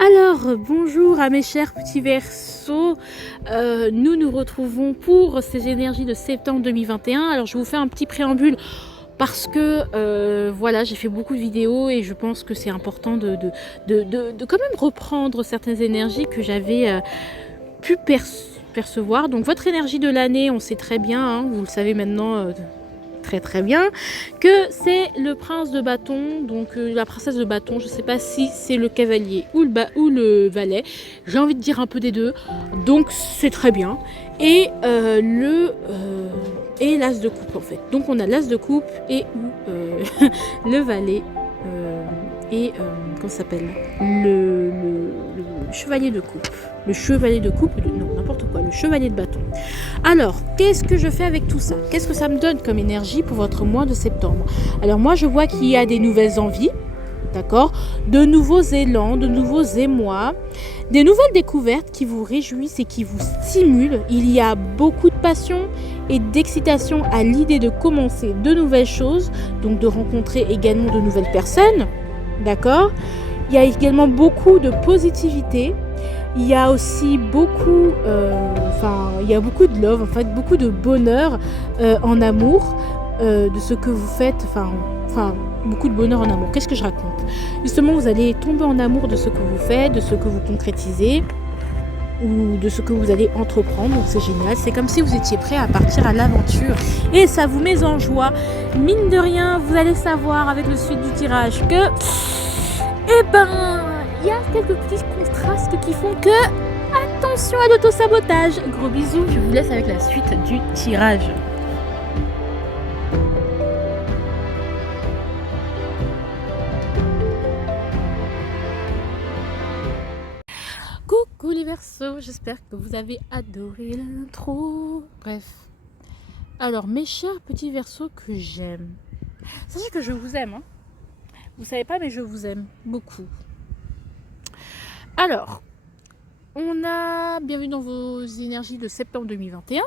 Alors, bonjour à mes chers petits Verseaux. Nous nous retrouvons pour ces énergies de septembre 2021. Alors, je vais vous faire un petit préambule parce que voilà, j'ai fait beaucoup de vidéos et je pense que c'est important de quand même reprendre certaines énergies que j'avais pu percevoir. Donc, votre énergie de l'année, on sait très bien, hein, vous le savez maintenant. Très bien, que c'est le prince de bâton, donc la princesse de bâton, je sais pas si c'est le cavalier ou le valet, j'ai envie de dire un peu des deux, donc c'est très bien, et et l'as de coupe en fait, donc on a l'as de coupe et le valet et comment ça s'appelle le chevalier de coupe, non n'importe quoi, le chevalier de bâton. Alors, qu'est-ce que je fais avec tout ça? Qu'est-ce que ça me donne comme énergie pour votre mois de septembre? Alors moi, je vois qu'il y a des nouvelles envies, d'accord? De nouveaux élans, de nouveaux émois, des nouvelles découvertes qui vous réjouissent et qui vous stimulent. Il y a beaucoup de passion et d'excitation à l'idée de commencer de nouvelles choses, donc de rencontrer également de nouvelles personnes, d'accord? Il y a également beaucoup de positivité. Il y a aussi beaucoup, il y a beaucoup de love, en fait, beaucoup de bonheur en amour de ce que vous faites, beaucoup de bonheur en amour. Qu'est-ce que je raconte? Justement, vous allez tomber en amour de ce que vous faites, de ce que vous concrétisez ou de ce que vous allez entreprendre, donc c'est génial. C'est comme si vous étiez prêt à partir à l'aventure et ça vous met en joie. Mine de rien, vous allez savoir avec le suite du tirage que, il y a quelques petits contrastes qui font que, attention à l'auto-sabotage. Gros bisous, je vous laisse avec la suite du tirage. Coucou les Verseaux, j'espère que vous avez adoré l'intro. Bref. Alors, mes chers petits Verseaux que j'aime. Sachez que je vous aime, hein. Vous savez pas, mais je vous aime beaucoup. Alors, on a bienvenue dans vos énergies de septembre 2021.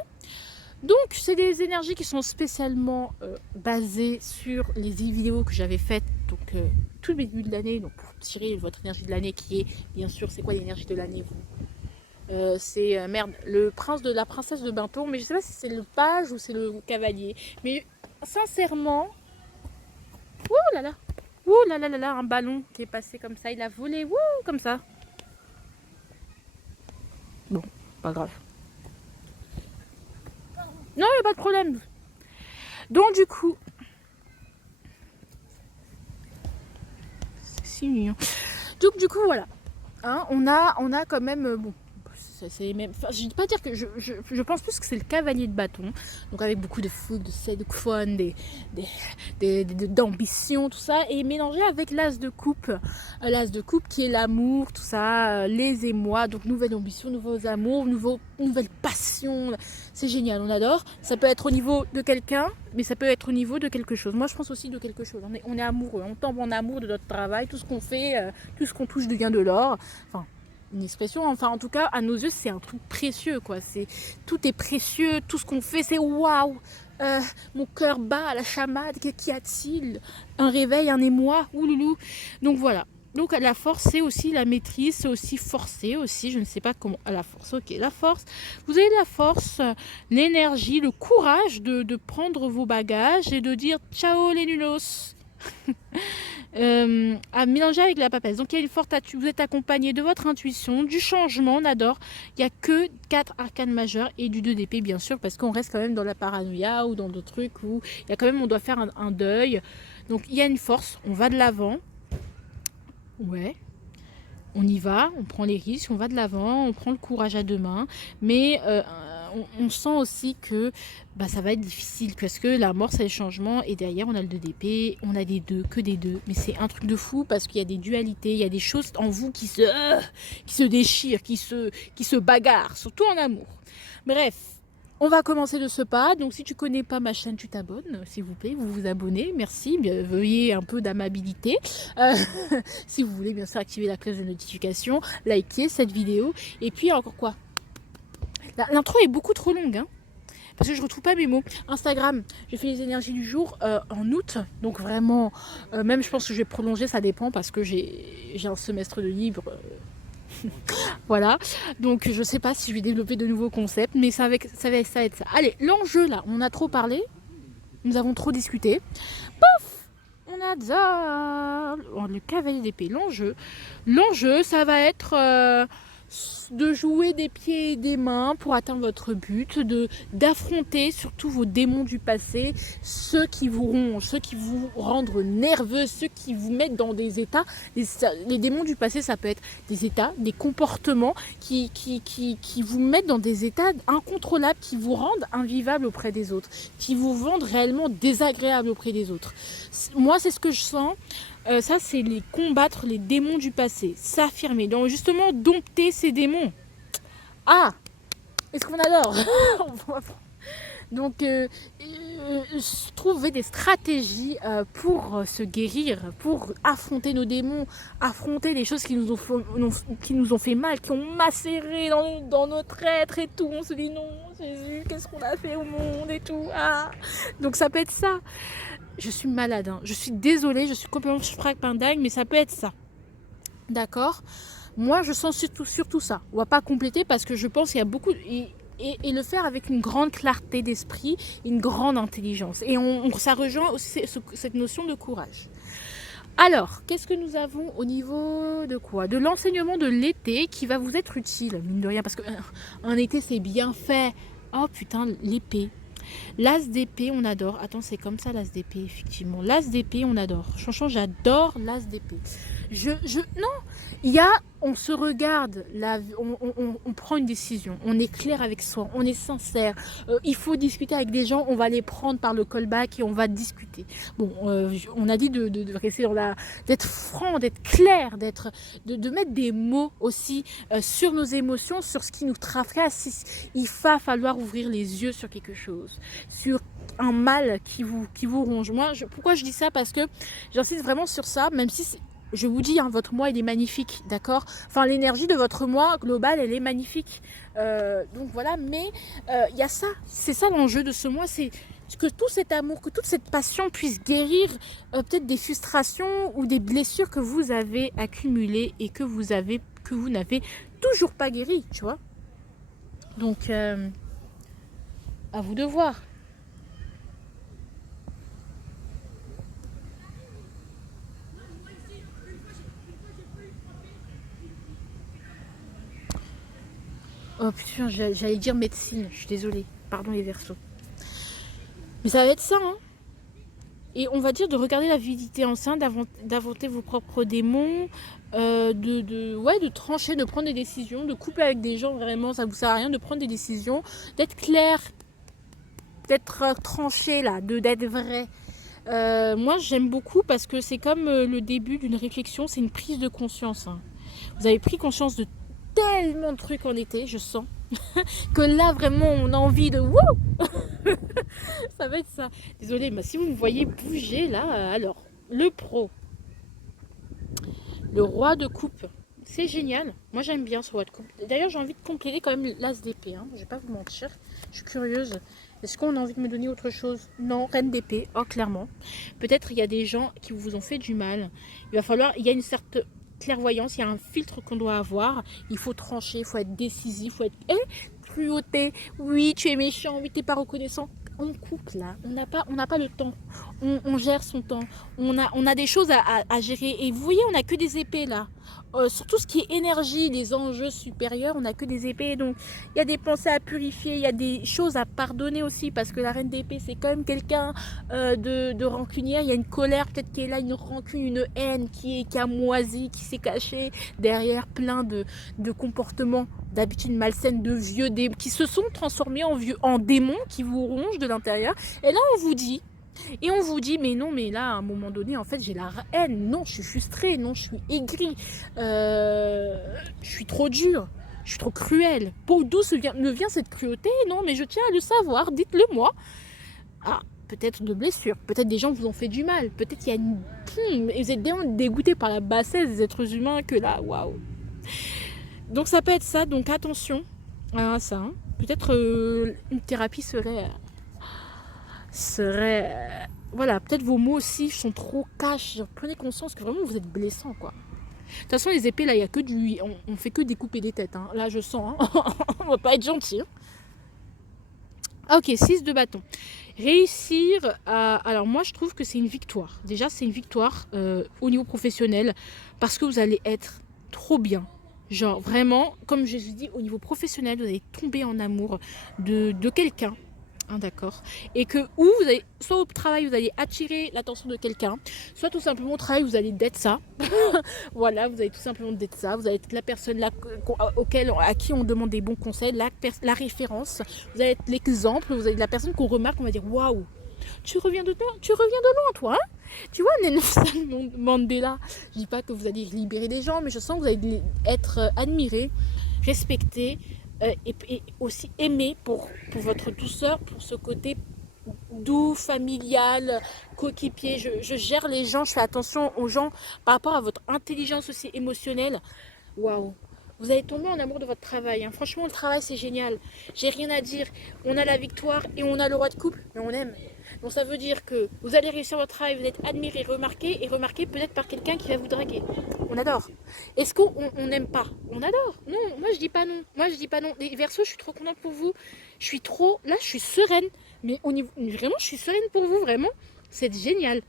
Donc, c'est des énergies qui sont spécialement basées sur les vidéos que j'avais faites donc tout le début de l'année, donc pour tirer votre énergie de l'année qui est, bien sûr, c'est quoi l'énergie de l'année vous c'est le prince de la princesse de bâton, mais je sais pas si c'est le page ou c'est le cavalier. Mais sincèrement, ouh là là, un ballon qui est passé comme ça, il a volé, comme ça. Bon, pas grave. Non, il n'y a pas de problème. Donc du coup, c'est si mignon. Donc du coup, voilà. Hein, on a quand même, bon, c'est même, je ne vais pas dire que je pense plus que c'est le cavalier de bâton, donc avec beaucoup de fougue, de fun, d'ambition, tout ça, et mélangé avec l'as de coupe qui est l'amour, tout ça, les émois, donc nouvelle ambition, nouveaux amours, nouvelle passion, c'est génial, on adore. Ça peut être au niveau de quelqu'un, mais ça peut être au niveau de quelque chose. Moi je pense aussi de quelque chose, on est amoureux, on tombe en amour de notre travail, tout ce qu'on fait, tout ce qu'on touche devient de l'or, enfin une expression, enfin en tout cas à nos yeux c'est un truc précieux quoi, tout est précieux, tout ce qu'on fait c'est waouh, mon cœur bat à la chamade, qu'y a-t-il, un réveil, un émoi, ouloulou, donc voilà. Donc la force c'est aussi la maîtrise, c'est aussi forcer aussi, je ne sais pas comment, la force, ok, la force, vous avez la force, l'énergie, le courage de prendre vos bagages et de dire ciao les nulos. À mélanger avec la papesse. Donc il y a une forte vous êtes accompagné de votre intuition, du changement, on adore. Il n'y a que 4 arcanes majeures et du 2 d'épée bien sûr, parce qu'on reste quand même dans la paranoïa ou dans d'autres trucs où il y a quand même, on doit faire un deuil. Donc il y a une force, on va de l'avant. Ouais. On y va, on prend les risques, on va de l'avant, on prend le courage à deux mains, mais on sent aussi que ça va être difficile parce que la mort c'est le changement et derrière on a le 2 d'épée, on a des deux, que des deux, mais c'est un truc de fou parce qu'il y a des dualités, il y a des choses en vous qui se déchirent, qui se bagarrent, surtout en amour. Bref. On va commencer de ce pas, donc si tu connais pas ma chaîne, tu t'abonnes, s'il vous plaît, vous vous abonnez, merci, veuillez un peu d'amabilité. Si vous voulez bien sûr activer la cloche de notification, liker cette vidéo, et puis encore quoi. L'intro est beaucoup trop longue, hein, parce que je retrouve pas mes mots. Instagram, j'ai fait les énergies du jour en août, donc vraiment, même je pense que je vais prolonger, ça dépend, parce que j'ai un semestre de libre Voilà, donc je sais pas si je vais développer de nouveaux concepts, mais ça va être ça. Allez, l'enjeu là, on a trop parlé, nous avons trop discuté. On a déjà le cavalier d'épée, l'enjeu, ça va être de jouer des pieds et des mains pour atteindre votre but, d'affronter surtout vos démons du passé, ceux qui vous rongent, ceux qui vous rendent nerveux, ceux qui vous mettent dans des états. Les démons du passé, ça peut être des états, des comportements qui vous mettent dans des états incontrôlables, qui vous rendent invivables auprès des autres, qui vous rendent réellement désagréables auprès des autres. Moi, c'est ce que je sens. Ça, c'est combattre les démons du passé, s'affirmer. Donc, justement, dompter ces démons. Ah, est-ce qu'on adore? Donc, trouver des stratégies pour se guérir, pour affronter nos démons, affronter les choses qui nous ont fait mal, qui ont macéré dans notre être et tout. On se dit non, Jésus, qu'est-ce qu'on a fait au monde et tout. Ah. Donc, ça peut être ça. Je suis malade, hein. Je suis désolée, je suis complètement fragmentale, mais ça peut être ça. D'accord? Moi, je sens surtout ça. On va pas compléter parce que je pense qu'il y a beaucoup... Et le faire avec une grande clarté d'esprit, une grande intelligence. Et ça rejoint aussi cette notion de courage. Alors, qu'est-ce que nous avons au niveau de quoi? De l'enseignement de l'été qui va vous être utile, mine de rien, parce qu'un été, c'est bien fait. Oh putain, l'épée. L'as d'épée, on adore. Attends, c'est comme ça l'as d'épée, effectivement. L'as d'épée, on adore. Franchement, j'adore l'as d'épée. Non, on se regarde, on prend une décision, on est clair avec soi, on est sincère. Il faut discuter avec des gens, on va les prendre par le callback et on va discuter. Bon, on a dit de rester d'être franc, d'être clair, de mettre des mots aussi sur nos émotions, sur ce qui nous tracasse. Il va falloir ouvrir les yeux sur quelque chose, sur un mal qui vous ronge. Pourquoi je dis ça? Parce que j'insiste vraiment sur ça, même si je vous dis, hein, votre moi, il est magnifique, d'accord? Enfin, l'énergie de votre moi global, elle est magnifique. Donc voilà, mais il y a ça. C'est ça l'enjeu de ce mois, c'est que tout cet amour, que toute cette passion puisse guérir peut-être des frustrations ou des blessures que vous avez accumulées et que vous n'avez toujours pas guéri, tu vois? Donc, à vous de voir. Oh putain, j'allais dire médecine, je suis désolée. Pardon les Verseaux. Mais ça va être ça, hein. Et on va dire de regarder la virilité enceinte, d'inventer vos propres démons, de trancher, de prendre des décisions, de couper avec des gens, vraiment, ça vous sert à rien, de prendre des décisions, d'être clair, d'être tranché là, d'être vrai. Moi, j'aime beaucoup parce que c'est comme le début d'une réflexion, c'est une prise de conscience. Hein. Vous avez pris conscience de tellement de trucs en été, je sens, que là, vraiment, on a envie de... Wouh ça va être ça. Désolée, mais si vous me voyez bouger là, alors, le pro, le roi de coupe, c'est génial. Moi, j'aime bien ce roi de coupe. D'ailleurs, j'ai envie de compléter quand même l'as d'épée. Hein. Je vais pas vous mentir. Je suis curieuse. Est-ce qu'on a envie de me donner autre chose? Non, reine d'épée. Oh, clairement. Peut-être il y a des gens qui vous ont fait du mal. Il va falloir... Il y a une certaine clairvoyance, il y a un filtre qu'on doit avoir. Il faut trancher, il faut être décisif, il faut être cruauté. Oui, tu es méchant, oui, tu n'es pas reconnaissant. On coupe là, on n'a pas le temps. On gère son temps. On a des choses à gérer. Et vous voyez, on n'a que des épées là. Sur tout ce qui est énergie, les enjeux supérieurs, on n'a que des épées. Donc, il y a des pensées à purifier, il y a des choses à pardonner aussi. Parce que la reine d'épée, c'est quand même quelqu'un de rancunière. Il y a une colère, peut-être qu'il y a là une rancune, une haine qui a moisi, qui s'est cachée derrière plein de comportements d'habitude malsaines de vieux qui se sont transformés en démons qui vous rongent de l'intérieur. Et là, on vous dit, mais non, mais là, à un moment donné, en fait, j'ai la haine. Non, je suis frustrée. Non, je suis aigrie. Je suis trop dure. Je suis trop cruelle. D'où me vient cette cruauté? Non, mais je tiens à le savoir. Dites-le moi. Ah, peut-être de blessures. Peut-être des gens vous ont fait du mal. Peut-être qu'il y a une... Vous êtes bien dégoûté par la bassesse des êtres humains que là, waouh. Donc ça peut être ça. Donc attention à ça. Hein. Peut-être une thérapie serait voilà, peut-être vos mots aussi sont trop cash. Prenez conscience que vraiment vous êtes blessant, quoi. De toute façon, les épées, là, il y a que on fait que découper des têtes. Hein. Là, je sens. Hein. On va pas être gentil. Hein. Ok, 6 de bâton. Réussir à... Alors moi, je trouve que c'est une victoire. Déjà, c'est une victoire au niveau professionnel parce que vous allez être trop bien. Genre, vraiment, comme je vous dis, au niveau professionnel, vous allez tomber en amour de quelqu'un. Hein, d'accord. Et que, ou vous allez, soit au travail, vous allez attirer l'attention de quelqu'un, soit tout simplement au travail, vous allez d'être ça. Voilà, vous allez tout simplement d'être ça. Vous allez être la personne là, à qui on demande des bons conseils, la référence. Vous allez être l'exemple, vous allez être la personne qu'on remarque, on va dire waouh, tu reviens de loin, toi. Hein, tu vois, Nelson Mandela. Je dis pas que vous allez libérer des gens, mais je sens que vous allez être admiré, respecté. Et aussi aimé pour votre douceur, pour ce côté doux, familial, coéquipier. Je gère les gens, je fais attention aux gens par rapport à votre intelligence aussi émotionnelle. Waouh! Vous allez tomber en amour de votre travail. Hein. Franchement, le travail, c'est génial. J'ai rien à dire. On a la victoire et on a le roi de coupe, mais on aime. Donc ça veut dire que vous allez réussir votre travail, vous êtes admiré, remarqué, et remarqué peut-être par quelqu'un qui va vous draguer. On adore. Est-ce qu'on n'aime pas? On adore. Non, moi je dis pas non. Moi je dis pas non. Les Verseaux, je suis trop contente pour vous. Je suis trop... Là, je suis sereine. Mais au niveau... Vraiment, je suis sereine pour vous, vraiment. C'est génial.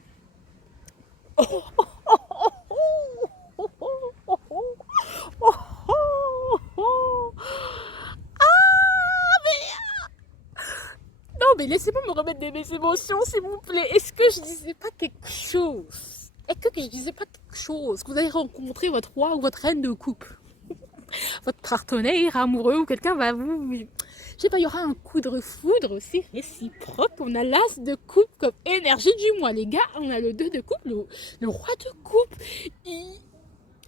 Oh, oh, oh, oh, oh, oh, oh, oh, oh, oh. Non, mais laissez-moi me remettre de mes émotions, s'il vous plaît. Est-ce que je disais pas quelque chose? Est-ce que je disais pas quelque chose? Que vous allez rencontrer votre roi ou votre reine de coupe, votre partenaire amoureux ou quelqu'un va vous... Je sais pas, il y aura un coup de foudre aussi réciproque. On a l'as de coupe comme énergie du mois, les gars. On a le 2 de coupe, le roi de coupe.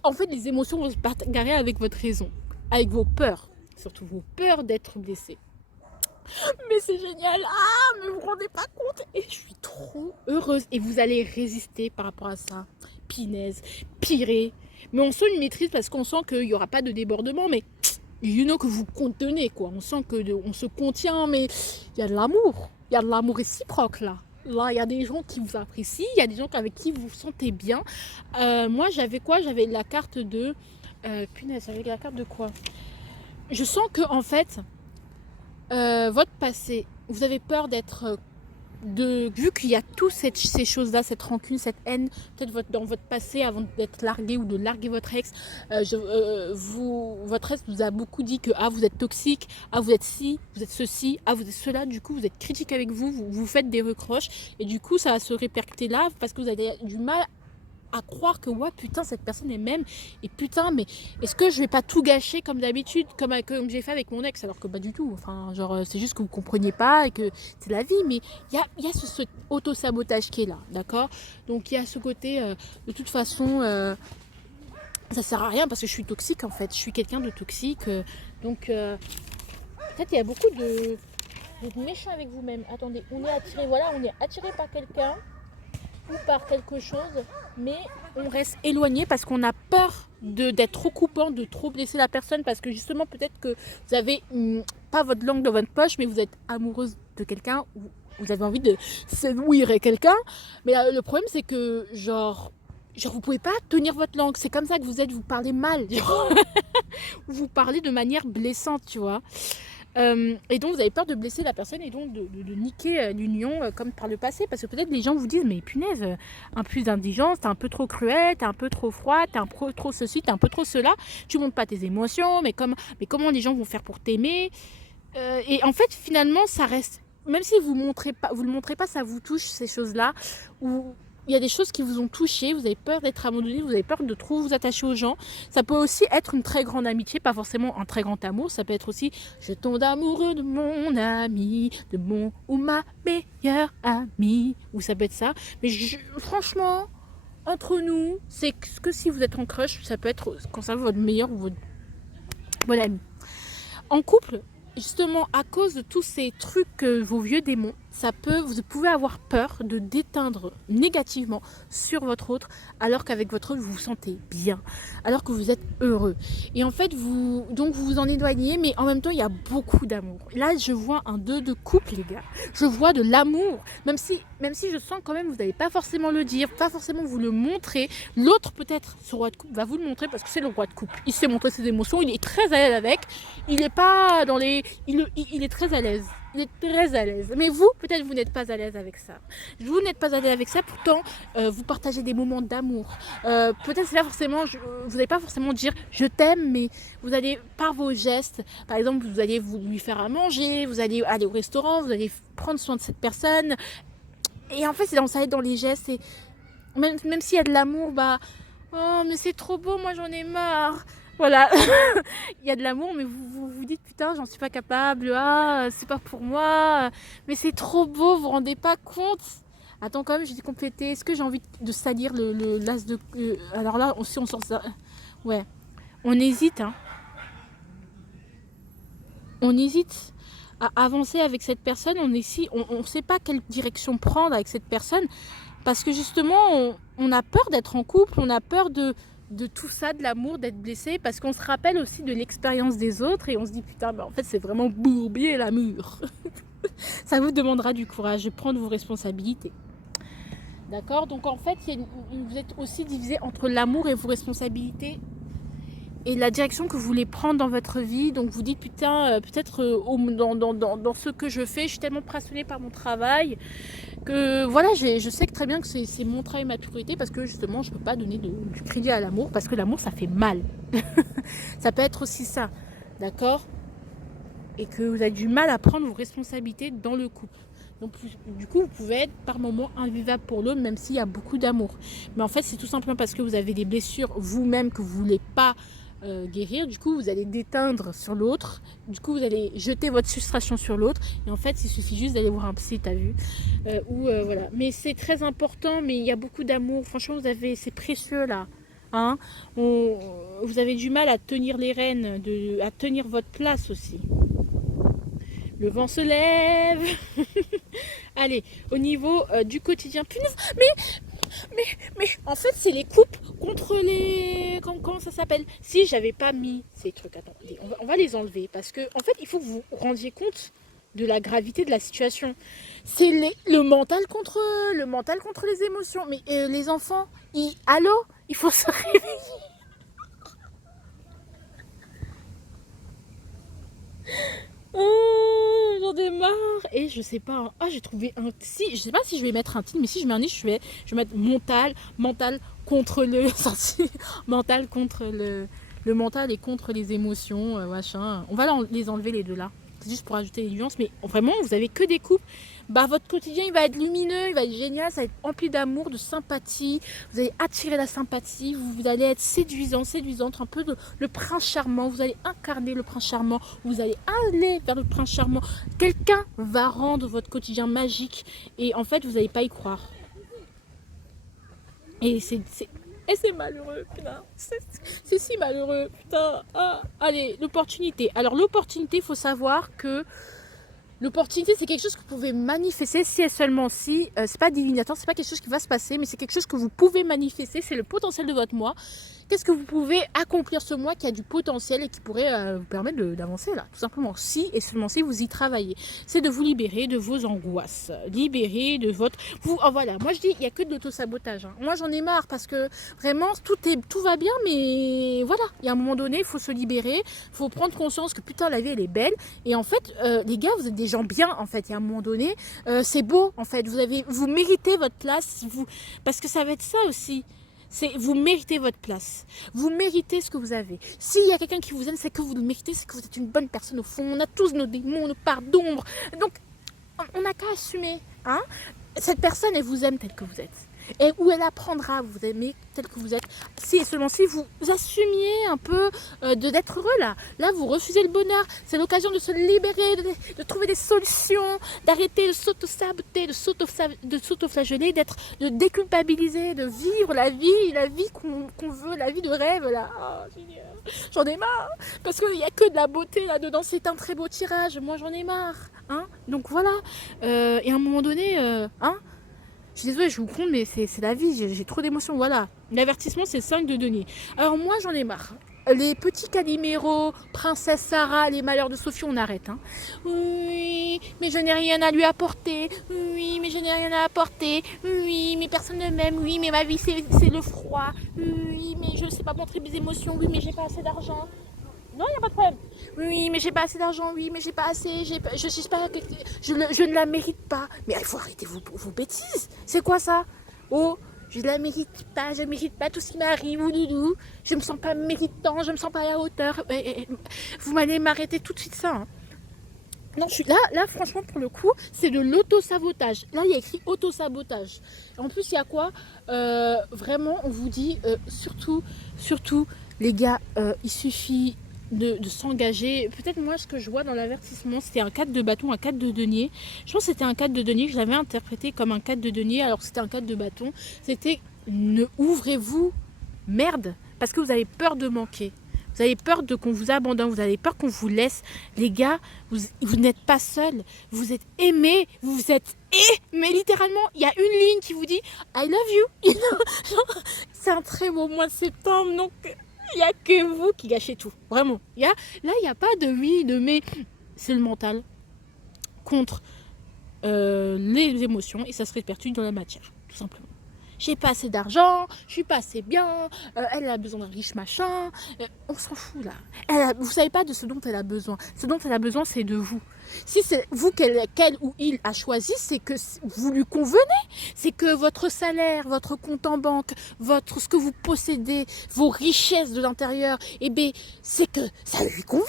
En fait, les émotions vont se bagarrer avec votre raison, avec vos peurs, surtout vos peurs d'être blessé. Mais c'est génial, mais vous vous rendez pas compte. Et je suis trop heureuse. Et vous allez résister par rapport à ça. Pinaise, pirée. Mais on sent une maîtrise parce qu'on sent qu'il n'y aura pas de débordement. Mais que vous contenez, quoi. On sent qu'on se contient, mais il y a de l'amour. Il y a de l'amour réciproque, là. Là, il y a des gens qui vous apprécient. Il y a des gens avec qui vous vous sentez bien. Moi, j'avais quoi? J'avais la carte de... punaise, j'avais la carte de quoi? Je sens que, en fait... votre passé, vous avez peur d'être vu qu'il y a toutes ces choses-là, cette rancune, cette haine, peut-être dans votre passé avant d'être largué ou de larguer votre ex, votre ex vous a beaucoup dit que vous êtes toxique, vous êtes ci, vous êtes ceci, vous êtes cela, du coup vous êtes critique avec vous faites des reproches et du coup ça va se répercuter là parce que vous avez du mal à croire que ouais putain cette personne est même et putain mais est-ce que je vais pas tout gâcher comme d'habitude comme j'ai fait avec mon ex alors que pas du tout, enfin genre c'est juste que vous compreniez pas et que c'est la vie, mais il y a ce auto-sabotage qui est là, d'accord, donc il y a ce côté de toute façon ça sert à rien parce que je suis toxique en fait, je suis quelqu'un de toxique donc peut-être il y a beaucoup de méchants avec vous-même. Attendez, on est attiré par quelqu'un ou par quelque chose, mais on reste éloigné parce qu'on a peur d'être trop coupant, de trop blesser la personne parce que justement peut-être que vous avez pas votre langue dans votre poche mais vous êtes amoureuse de quelqu'un ou vous avez envie de séduire quelqu'un, mais le problème c'est que genre vous pouvez pas tenir votre langue, c'est comme ça que vous parlez mal, vous parlez de manière blessante, tu vois. Et donc vous avez peur de blesser la personne et donc de niquer l'union comme par le passé, parce que peut-être les gens vous disent mais punaise, un peu d'indigence, t'es un peu trop cruel, t'es un peu trop froid, t'es un peu trop ceci, t'es un peu trop cela, tu montres pas tes émotions, mais comment les gens vont faire pour t'aimer, et en fait finalement ça reste, même si vous le montrez pas, ça vous touche ces choses-là, ou il y a des choses qui vous ont touché, vous avez peur d'être abandonné, vous avez peur de trop vous attacher aux gens. Ça peut aussi être une très grande amitié, pas forcément un très grand amour. Ça peut être aussi je tombe amoureux de mon ami, de mon ou ma meilleure amie. Ou ça peut être ça. Mais franchement, entre nous, c'est que si vous êtes en crush, ça peut être quand ça votre meilleur ou votre bon ami. En couple, justement, à cause de tous ces trucs, vos vieux démons, vous pouvez avoir peur de déteindre négativement sur votre autre, alors qu'avec votre autre, vous vous sentez bien, alors que vous êtes heureux. Et en fait, vous vous en éloignez, mais en même temps, il y a beaucoup d'amour. Là, je vois un 2 de couple, les gars. Je vois de l'amour, même si je sens quand même, vous n'allez pas forcément le dire, pas forcément vous le montrer. L'autre, peut-être, ce roi de couple, va vous le montrer parce que c'est le roi de couple. Il sait montrer ses émotions, il est très à l'aise avec. Il n'est pas dans les... Il est très à l'aise. Il est très à l'aise. Mais vous, peut-être, vous n'êtes pas à l'aise avec ça. Vous n'êtes pas à l'aise avec ça, pourtant, vous partagez des moments d'amour. Peut-être, c'est pas forcément... vous n'allez pas forcément dire « je t'aime », mais vous allez, par vos gestes, par exemple, vous allez lui faire à manger, vous allez aller au restaurant, vous allez prendre soin de cette personne. Et en fait, ça va être dans les gestes. Et même s'il y a de l'amour, bah... Oh, mais c'est trop beau, moi j'en ai marre. Voilà, il y a de l'amour, mais vous dites putain, j'en suis pas capable, ah, c'est pas pour moi, mais c'est trop beau, vous vous rendez pas compte. Attends, quand même, j'ai complété. Est-ce que j'ai envie de salir le l'as de. Alors là, si on sort ça. Ouais, on hésite, hein. On hésite à avancer avec cette personne, on ne sait pas quelle direction prendre avec cette personne, parce que justement, on a peur d'être en couple, on a peur de tout ça, de l'amour, d'être blessé, parce qu'on se rappelle aussi de l'expérience des autres et on se dit putain, mais en fait c'est vraiment bourbier l'amour. Ça vous demandera du courage de prendre vos responsabilités. D'accord? Donc en fait, vous êtes aussi divisé entre l'amour et vos responsabilités et la direction que vous voulez prendre dans votre vie. Donc vous dites putain, peut-être dans ce que je fais, je suis tellement passionnée par mon travail que voilà, je sais que très bien que c'est mon travail, ma priorité, parce que justement je peux pas donner du crédit à l'amour, parce que l'amour ça fait mal. Ça peut être aussi ça, d'accord? Et que vous avez du mal à prendre vos responsabilités dans le couple. Donc du coup vous pouvez être par moments invivable pour l'autre, même s'il y a beaucoup d'amour. Mais en fait c'est tout simplement parce que vous avez des blessures vous-même que vous voulez pas guérir. Du coup vous allez déteindre sur l'autre, du coup vous allez jeter votre frustration sur l'autre, et en fait il suffit juste d'aller voir un psy, t'as vu, voilà. Mais c'est très important, mais il y a beaucoup d'amour, franchement c'est précieux là, hein. Vous avez du mal à tenir les rênes, à tenir votre place aussi. Le vent se lève. Allez, au niveau du quotidien. Punaise, mais en fait, c'est les coupes contre les... Comment ça s'appelle? Si j'avais pas mis ces trucs, attendez, on va les enlever. Parce que, en fait, il faut que vous vous rendiez compte de la gravité de la situation. C'est le mental contre les émotions. Mais les enfants, allô? Il faut se réveiller. Oh, j'en ai marre. Et je sais pas. Ah, j'ai trouvé un. Si, je sais pas si je vais mettre un titre, mais si je mets un niche, je vais mettre mental contre le mental contre le mental et contre les émotions, machin. On va les enlever les deux là. C'est juste pour ajouter les nuances, mais vraiment, vous avez que des couples. Bah, votre quotidien, il va être lumineux, il va être génial, ça va être empli d'amour, de sympathie. Vous allez attirer la sympathie, vous allez être séduisante, un peu le prince charmant. Vous allez incarner le prince charmant, vous allez aller vers le prince charmant. Quelqu'un va rendre votre quotidien magique et en fait, vous n'allez pas y croire. Et c'est malheureux, putain. C'est si malheureux, putain. Ah, allez, l'opportunité. Alors, l'opportunité, il faut savoir que l'opportunité, c'est quelque chose que vous pouvez manifester si et seulement si. C'est pas divinatoire, c'est pas quelque chose qui va se passer, mais c'est quelque chose que vous pouvez manifester. C'est le potentiel de votre moi. Qu'est-ce que vous pouvez accomplir ce mois qui a du potentiel et qui pourrait vous permettre d'avancer là, tout simplement. Si et seulement si vous y travaillez. C'est de vous libérer de vos angoisses. Libérer de votre... Oh, voilà, moi je dis, il n'y a que de l'autosabotage. Hein. Moi j'en ai marre parce que vraiment, tout va bien, mais voilà. Il y a un moment donné, il faut se libérer. Il faut prendre conscience que putain, la vie, elle est belle. Et en fait, les gars, vous êtes des gens bien, en fait. Il y a un moment donné, c'est beau, en fait. Vous méritez votre place. Parce que ça va être ça aussi. Vous méritez votre place. Vous méritez ce que vous avez. S'il y a quelqu'un qui vous aime, c'est que vous le méritez, c'est que vous êtes une bonne personne au fond. On a tous nos démons, nos parts d'ombre. Donc, on n'a qu'à assumer. Hein, cette personne, elle vous aime telle que vous êtes. et où elle apprendra à vous aimer tel que vous êtes. Si et seulement si vous assumiez un peu d'être heureux là. Là, vous refusez le bonheur. C'est l'occasion de se libérer, de trouver des solutions, d'arrêter de s'auto-saboter, de s'auto-flageller, de déculpabiliser, de vivre la vie qu'on veut, la vie de rêve là. Oh, génial. J'en ai marre, parce qu'il n'y a que de la beauté là-dedans, c'est un très beau tirage, moi j'en ai marre, hein. Donc voilà, et à un moment donné, hein, je suis désolée, je vous compte, mais c'est la vie, j'ai trop d'émotions, voilà. L'avertissement, c'est 5 de denier. Alors moi, j'en ai marre. Les petits Calimero, Princesse Sarah, les malheurs de Sophie, on arrête. Hein. Oui, mais je n'ai rien à lui apporter. Oui, mais je n'ai rien à apporter. Oui, mais personne ne m'aime. Oui, mais ma vie, c'est le froid. Oui, mais je ne sais pas montrer mes émotions. Oui, mais j'ai pas assez d'argent. Non, il n'y a pas de problème. Oui, mais j'ai pas assez d'argent. Oui, mais j'ai pas assez. Je sais pas. Je ne la mérite pas. Mais il faut arrêter vos bêtises. C'est quoi ça? Oh, je ne la mérite pas. Je ne mérite pas tout ce qui m'arrive. Oudoudou. Je me sens pas méritant. Je me sens pas à la hauteur. Vous m'allez m'arrêter tout de suite ça. Hein. Non, je suis là, franchement, pour le coup, c'est de l'auto-sabotage. Là, il y a écrit auto-sabotage. En plus, il y a quoi? Vraiment, on vous dit, surtout, les gars, il suffit de s'engager. Peut-être moi, ce que je vois dans l'avertissement, c'était un 4 de bâton, un 4 de denier. Je pense que c'était un 4 de denier, que je l'avais interprété comme un 4 de denier, alors que c'était un 4 de bâton. C'était, ne ouvrez-vous, merde, parce que vous avez peur de manquer. Vous avez peur qu'on vous abandonne, vous avez peur qu'on vous laisse. Les gars, vous n'êtes pas seuls. Vous êtes aimés, vous êtes mais littéralement, il y a une ligne qui vous dit I love you. C'est un très beau mois de septembre, donc il n'y a que vous qui gâchez tout. Vraiment. Là, il n'y a pas de oui, de mais. C'est le mental contre les émotions et ça se répercute dans la matière, tout simplement. J'ai pas assez d'argent, je suis pas assez bien, elle a besoin d'un riche machin, on s'en fout là. Vous savez pas de ce dont elle a besoin. Ce dont elle a besoin, c'est de vous. Si c'est vous qu'elle ou il a choisi, c'est que vous lui convenez, c'est que votre salaire, votre compte en banque, ce que vous possédez, vos richesses de l'intérieur, eh bien, c'est que ça lui convient.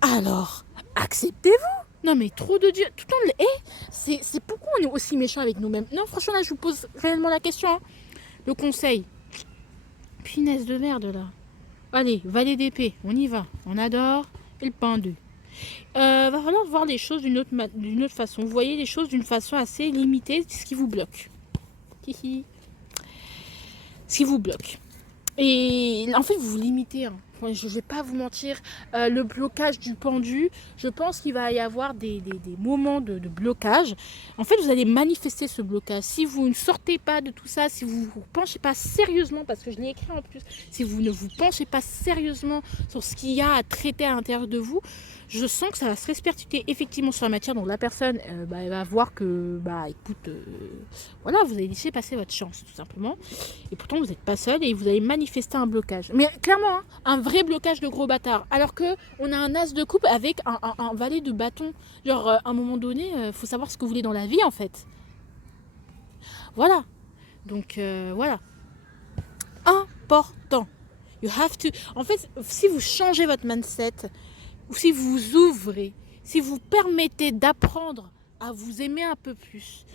Alors, acceptez-vous. Non mais trop de Dieu, tout le temps, c'est pourquoi on est aussi méchant avec nous-mêmes. Non franchement là je vous pose réellement la question, hein. Le conseil, punaise de merde là. Allez, valet d'épée, on y va, on adore, et le pendu. Va falloir voir les choses d'une autre façon. Vous voyez les choses d'une façon assez limitée, ce qui vous bloque. Ce qui vous bloque. Et en fait vous vous limitez, hein. Je ne vais pas vous mentir, le blocage du pendu, je pense qu'il va y avoir des moments de blocage. En fait, vous allez manifester ce blocage. Si vous ne sortez pas de tout ça, si vous ne vous penchez pas sérieusement, parce que je l'ai écrit en plus, si vous ne vous penchez pas sérieusement sur ce qu'il y a à traiter à l'intérieur de vous, je sens que ça va se répercuter effectivement sur la matière. Donc la personne, elle va voir que, écoute, voilà, vous avez laissé passer votre chance, tout simplement. Et pourtant, vous n'êtes pas seul et vous allez manifester un blocage. Mais clairement, hein, un vrai blocage de gros bâtard. Alors que on a un as de coupe avec un valet de bâton. Genre, à un moment donné, faut savoir ce que vous voulez dans la vie, en fait. Voilà. Donc, voilà. Important. You have to... En fait, si vous changez votre mindset, ou si vous ouvrez, si vous permettez d'apprendre à vous aimer un peu plus,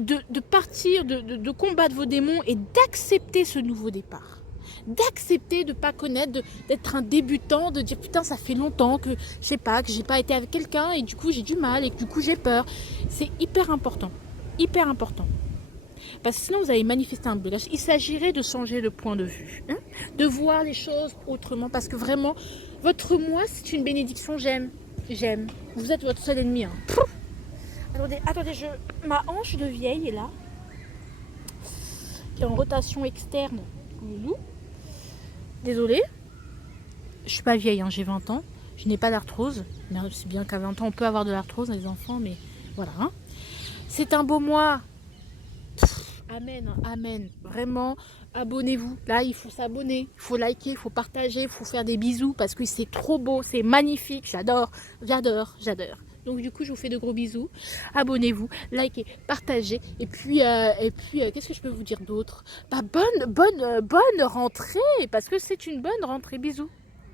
de partir, de combattre vos démons et d'accepter ce nouveau départ. D'accepter de ne pas connaître, d'être un débutant, de dire putain ça fait longtemps que je sais pas, que j'ai pas été avec quelqu'un et du coup j'ai du mal et que du coup j'ai peur. C'est hyper important, hyper important. Parce que sinon vous allez manifester un blocage. Il s'agirait de changer de point de vue, hein, de voir les choses autrement parce que vraiment votre moi c'est une bénédiction, j'aime. Vous êtes votre seul ennemi. Hein. Attendez, ma hanche de vieille est là, qui est en rotation externe. Désolée, je suis pas vieille, hein, j'ai 20 ans, je n'ai pas d'arthrose. C'est bien qu'à 20 ans on peut avoir de l'arthrose les enfants, mais voilà. Hein. C'est un beau mois. Amen, amen. Vraiment, abonnez-vous. Là, il faut s'abonner, il faut liker, il faut partager, il faut faire des bisous parce que c'est trop beau, c'est magnifique. J'adore. Donc du coup, je vous fais de gros bisous. Abonnez-vous, likez, partagez. Et puis, qu'est-ce que je peux vous dire d'autre? Bonne rentrée, parce que c'est une bonne rentrée. Bisous.